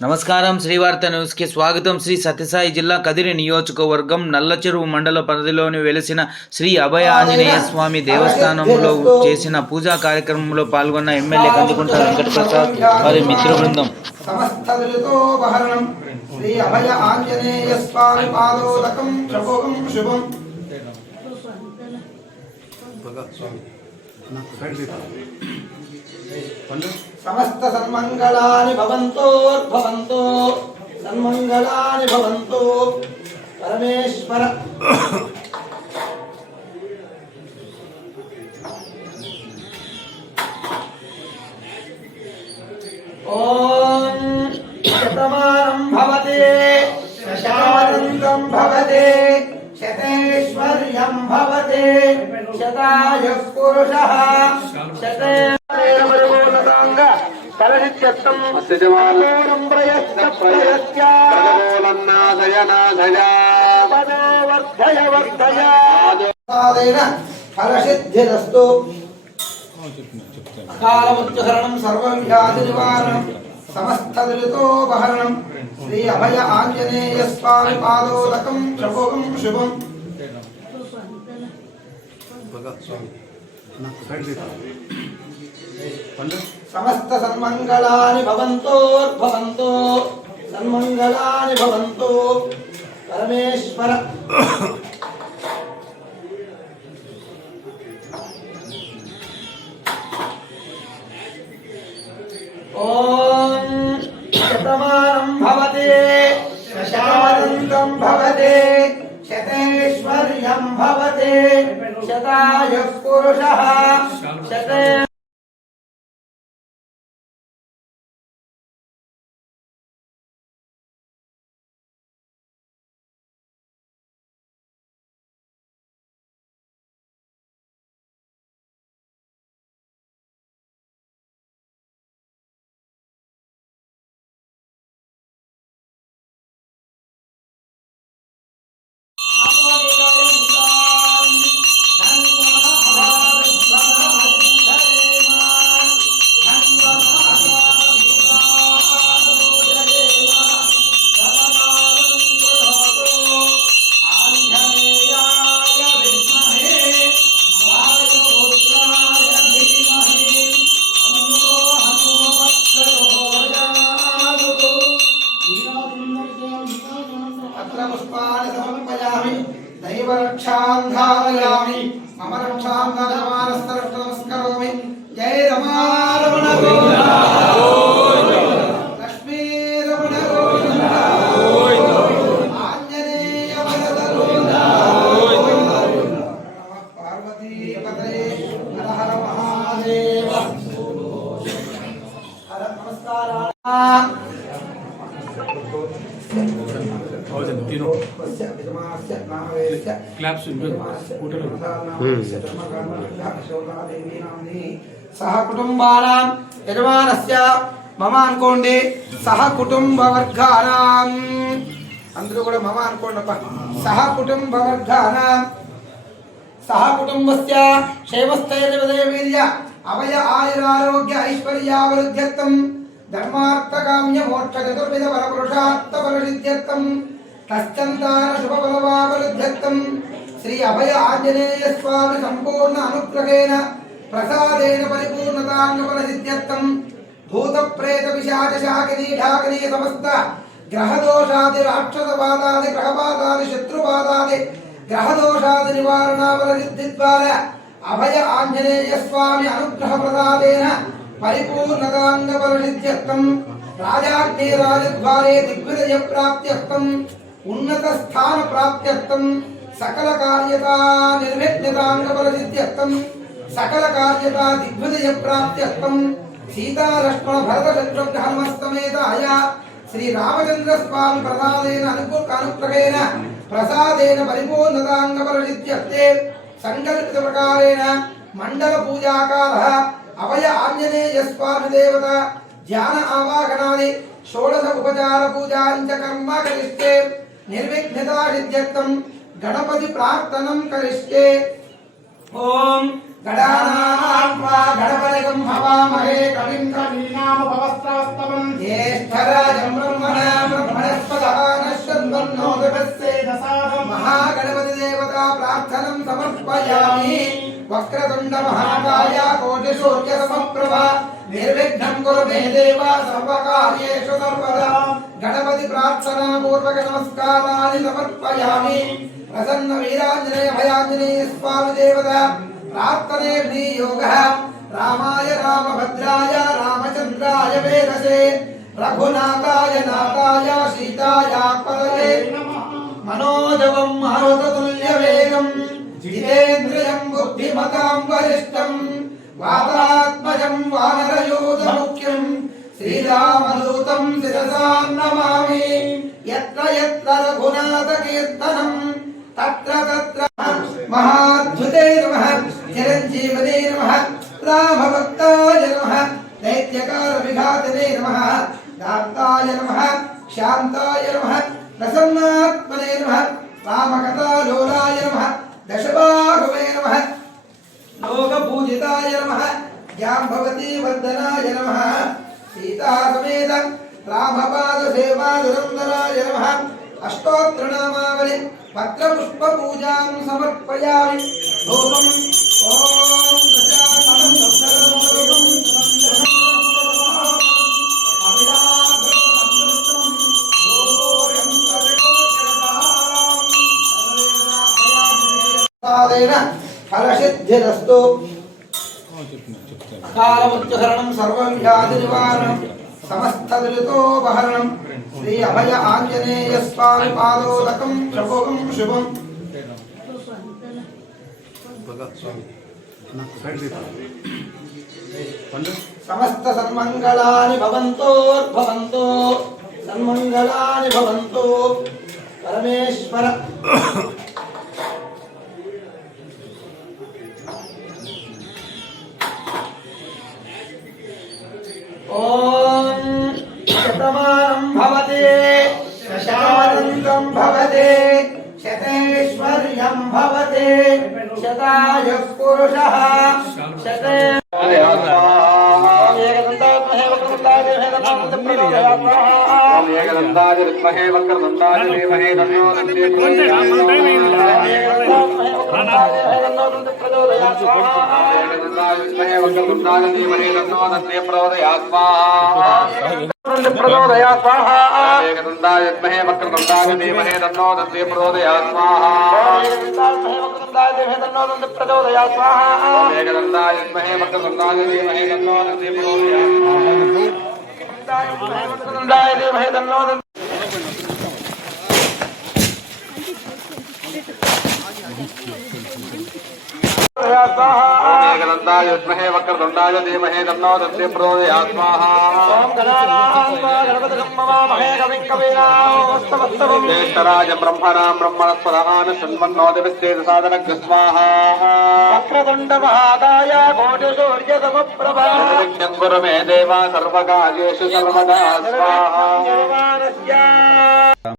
నమస్కారం శ్రీవార్త న్యూస్కి స్వాగతం. శ్రీ సత్యసాయి జిల్లా కదిరి నియోజకవర్గం నల్లచెరువు మండల పరిధిలోని వెలిసిన శ్రీ అభయ ఆంజనేయ స్వామి దేవస్థానంలో చేసిన పూజా కార్యక్రమంలో పాల్గొన్న ఎమ్మెల్యే కందుకుంట వెంకటప్రసాద్ వారి మిత్ర బృందం సమస్తదురితోపహరణం శ్రీ అభయ ఆంజనేయ స్వామి పాదోదకం. శుభం. శుభం సమస్త సన్మంగళాని భవంతోర్భవంతో సన్మంగళాని భవంతో. పరమేశ్వర. ఓం శతమానం భవతే శతానందం భవతే శతేశ్వర్యం భవతే శతాయ పురుషः అత్యజమానం ప్రయత్న ప్రయత్య పదో వర్ధయ వర్ధయ ఫలసిద్ధిరస్తు అకాలముచ్చరణం సర్వవ్యాధి నివారణం సమస్త దురితోపహరణం శ్రీ అభయ ఆంజనేయ స్వామి పాదోదకం శుభం శుభం సమస్త సన్మంగళాని భవంతోర్భవంతో సన్మంగళాని భవంతో. పరమేశ్వర. ఓం శతమానం భవతే శతానందం భవతే శతేశ్వర్యం భవతే శతాయ పురుష శతే అత్ర పుష్పాన్ని సమర్పయామి దైవరక్షాం ధారయామి మమ రక్షాం నరమానస్తరక్ష సహ కుటుంబానాం యజమానస్య మమ అనుకోండి. సహ కుటుంబ వర్గానాం అందరూ కూడా మమ అనుకోండి అప్ప సహ కుటుంబ వర్గానాం సహ కుటుంబస్య క్షేమస్థైర్యవదయవీర్య అవయ ఆయురారోగ్య ఐశ్వర్యావరుద్ధ్యర్థం ధర్మార్థకామ్య మోక్ష చతుర్విధ పరపురుషార్థ తశ్చంతాన శుభ శ్రీ అభయ ఆంజనేయ స్వామి సంపూర్ణ అనుగ్రహేణ ప్రసాదేన పరిపూర్ణతాంగ ఫలసిద్ధ్యర్థం భూత ప్రేత పిశాచ శాకినీ ఢాకినీ సమస్త గ్రహదోషాది రాక్షసపాదాది గ్రహపాదాది శత్రుపాదాది గ్రహదోషాది నివారణావల సిద్ధి ద్వారా అభయ ఆంజనేయ స్వామి అనుగ్రహ ప్రసాదేన పరిపూర్ణతాంగ ఫలసిద్ధ్యర్థం రాజాజ్ఞే రాజద్వారే దిగ్విజయ ప్రాప్త్యర్థం ఉన్నత స్థాన ప్రాప్త్యర్థం సకల కార్యత నిర్విఘ్నతాంగ ఫలసిద్ధ్యర్థం సకల కార్యత దిగ్విజయ ప్రాప్త్యర్థం సీతాలక్ష్మణ భరత శత్రుఘ్నమస్తమేతాయ శ్రీ రామచంద్ర స్వామి ప్రసాదేన అనుకూల అనుగ్రహేణ ప్రసాదేన పరిపూర్ణతాంగపరసిద్ధ్యర్థే సంకల్పిత ప్రకారేణ మండల పూజాకాల అవయ ఆంజనేయ స్వామి దేవత ధ్యాన ఆవాహనాది షోడశ ఉపచార పూజాంచ కర్మ కరిష్టే నిర్విఘ్నతా సిద్ధ్యర్థం గణపతి ప్రార్థనం కరిష్టే ఓం గణానాత్మా గణపతిగం హవామహే కవిం కవీనామపవస్త్రవస్తవం జ్యేష్ఠరాజం బ్రహ్మణా బ్రహ్మణస్పదః నశ్వన్వన్నో విపస్సే దశాదం మహాగణపతి దేవతా ప్రార్థనం సమర్పయామి వక్రతుండ మహాకాయ కోటి సూర్య సమప్రభ నిర్విఘ్నం కురు మే దేవ సర్వకార్యేషు సర్వదా గణపతి ప్రార్థనా పూర్వక నమస్కారాన్ని సమర్పయామి ప్రసన్న వీరాంజనేయ భయాంజనేయ స్వామి దేవత ప్రార్థనే యోగ రామాయ రామభద్రాయ రామచంద్రాయ వేదసే రఘునాథాయ నాథాయ సీతాయ పదయే మనోజవం మారుతతుల్యవేగం జితేంద్రియం బుద్ధిమతాం వరిష్టం వాతాత్మజం వానరయూతముఖ్యం శ్రీరామదూతం శిరసాన్నమామి యత్ర యత్ర రఘునాథ కీర్తనం. తత్ర తత్ర అష్టోత్తరనామావళి పత్రపుష్ప పూజాం సమర్పయామి. ధూపం. ఓం ప్రజాపతం సర్వలోకం ఫలసిద్ధిరస్తు. కాలముచ్చరణం సర్వవ్యాధి నివారణం సమస్త దురితోపహరణం శ్రీ అభయ ఆంజనేయ స్వామి పాదోదకం శుభం శుభం సమస్త సన్మంగళాని భవంతోర్భవంతో సన్మంగళాని భవంతో. పరమేశ్వర. ఓ శతమానం భవతే శతానందం భవతే శతేశ్వర్యం భవతే శతాయ పురుషः శతే ఏకదంతాది విద్మహే వక్రదంతాది ధీమహి తన్నో దంతే ఏకదంతాది విద్మహే వక్రదంతాది ధీమహి తన్నో దంతే ప్రచోదయాత్ స్వాహా ప్రచోదయాత్ స్వాహా ఏకదంతాది విద్మహే వక్రదంతాది ధీమహి తన్నో దంతే ప్రచోదయాత్ స్వాహా ప్రచోదయాత్ స్వాహా ఏకదంతాది విద్మహే వక్రదంతాది ధీమహి తన్నో దంతే ప్రచోదయాత్ ఏకదంతాది యుష్మహే వక్రతుండాయ ధీమహే తన్నో దత్తే ప్రోదయాస్మాహేష్టరాజ బ్రహ్మణాం బ్రహ్మణస్వరహాన్ శృణ్వన్నోదిస్తే సాధన వక్రతుండ మహాదాయ కోటి సూర్య గురు మే దేవా సర్వకార్యేషు సర్వదా